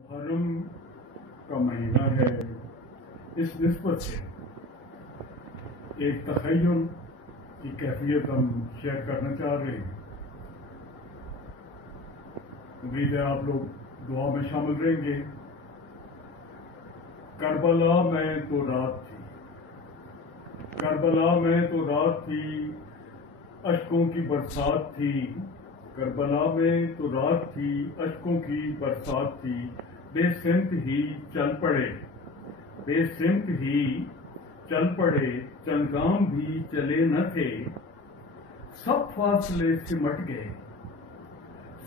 محرم کا مہینہ ہے، اس نسبت سے ایک تخیل کی کیفیت ہم شیئر کرنا چاہ رہے ہیں۔ امید ہے آپ لوگ دعا میں شامل رہیں گے۔ کربلا میں تو رات تھی، کربلا میں تو رات تھی، اشکوں کی برسات تھی، کربلا میں تو رات تھی، اشکوں کی برسات تھی، بے سمت ہی چل پڑے، بے سمت ہی چل پڑے، چند گام بھی چلے نہ تھے، سب فاصلے سمٹ گئے،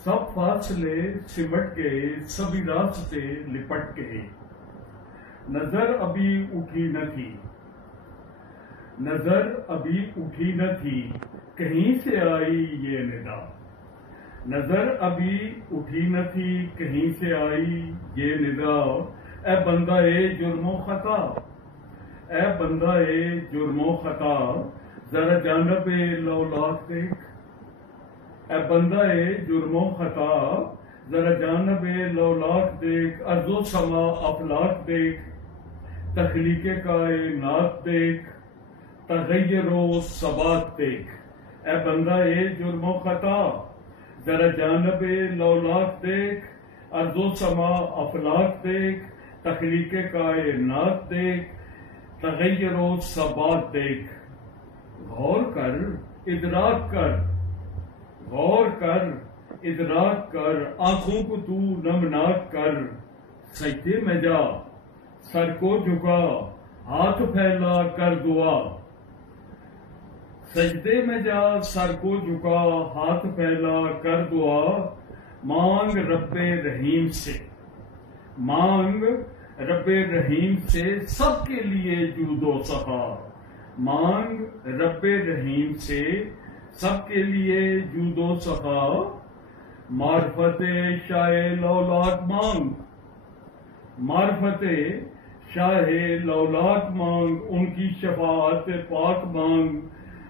سب فاصلے سمٹ گئے، سبھی راستے لپٹ گئے، نظر ابھی اٹھی نہ تھی، نظر ابھی اٹھی نہ تھی، کہیں سے آئی یہ ندا، نظر ابھی اٹھی نہ تھی، کہیں سے آئی یہ ندا، اے بندہ جرم و خطا، اے بندہ جرم و خطا، ذرا جانب لولاک دیکھ، اے بندہ جرم و خطا، ذرا جانب لولاک دیکھ، ارض و سما افلاک دیکھ، تخلیق کائنات دیکھ، تغیر و ثبات دیکھ، اے بندہ جرم و خطا، ذرا جانب لولاک دیکھ، ارض و سما افلاک دیکھ، تخلیق کائنات دیکھ، تغیر و ثبات دیکھ، غور کر ادراک کر، غور کر ادراک کر، آنکھوں کو تو نمناک کر، سجدے میں جا سر کو جھکا، ہاتھ پھیلا کر دعا، سجدے میں جا سر کو جھکا، ہاتھ پھیلا کر دعا، مانگ رب رحیم سے، مانگ رب رحیم سے، سب کے لیے جود و سخا، مانگ رب رحیم سے، سب کے لیے جود و سخا، معرفت شاہ لولاک مانگ، معرفت شاہ لولاک مانگ، ان کی شفاعت پاک مانگ،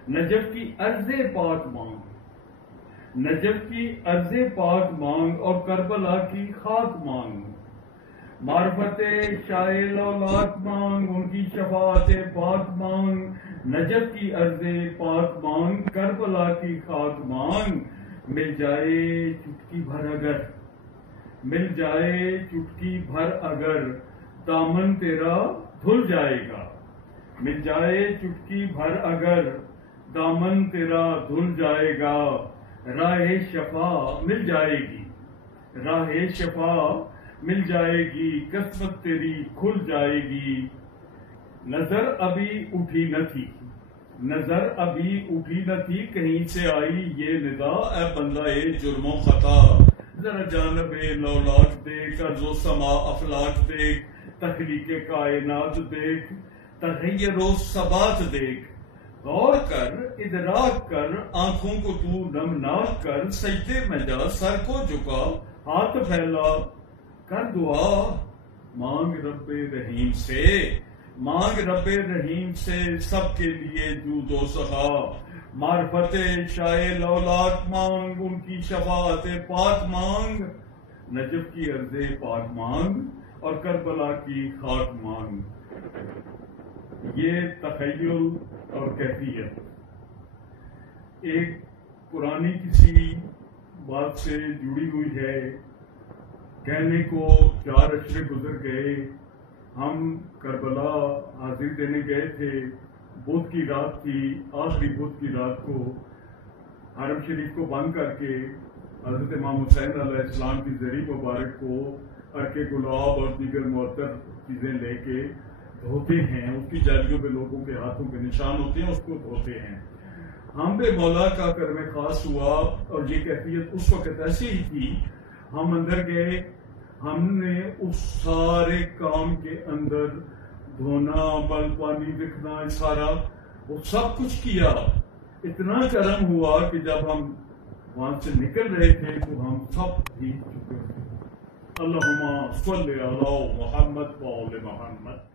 نجف کی عرض پاک مانگ، نجف کی عرض پاک مانگ، اور کربلا کی خاک مانگ، معرفت شاہ لولاک مانگ، ان کی شفاعت پاک مانگ، نجف کی عرض پاک مانگ، کربلا کی خاک مانگ، مل جائے چٹکی بھر اگر، مل جائے چٹکی بھر اگر، دامن تیرا دھل جائے گا، مل جائے چٹکی بھر اگر، دامن تیرا دھل جائے گا، راہ شفا مل جائے گی، راہ شفا مل جائے گی، قسمت تیری کھل جائے گی، نظر ابھی اٹھی نہ تھی، نظر ابھی اٹھی نہ تھی، کہیں سے آئی یہ ندا، اے بندہ جرم و خطا، ذرا جانب لولاک دیکھ، ارض و سما افلاک دیکھ، تخلیق کائنات دیکھ، تغیر و ثبات دیکھ، غور کر ادراک کر، آنکھوں کو تو نمناک کر، سجدے میں جا سر کو جھکا، ہاتھ پھیلا کر دعا، مانگ رب رحیم سے، مانگ رب رحیم سے، سب کے لیے جود و سخا، معرفت شاہ لولاک مانگ، ان کی شفاعت پاک مانگ، نجف کی عرض پاک مانگ، اور کربلا کی خاک مانگ۔ یہ تخیل اور کیفیت ایک پرانی کسی بات سے جڑی ہوئی ہے۔ کہنے کو 4 اشرے گزر گئے، ہم کربلا حاضری دینے گئے تھے، بدھ کی رات تھی، آخری بدھ کی رات کو حرم شریف کو بند کر کے حضرت امام حسین علیہ السلام کی زری مبارک کو عرق گلاب اور دیگر معطر چیزیں لے کے دھوتے ہیں، اس کی جالیوں پہ لوگوں کے ہاتھوں کے نشان ہوتے ہیں، اس کو دھوتے ہیں۔ ہم پہ مولا کا کرم خاص ہوا، اور یہ کیفیت اس وقت ایسی ہی تھی، ہم اندر گئے، ہم نے اس سارے کام کے اندر دھونا، بل پانی دکھنا، سارا وہ سب کچھ کیا، اتنا کرم ہوا کہ جب ہم وہاں سے نکل رہے تھے تو ہم سب ہی چکے تھے۔ اللہم صلی علی محمد و آل محمد۔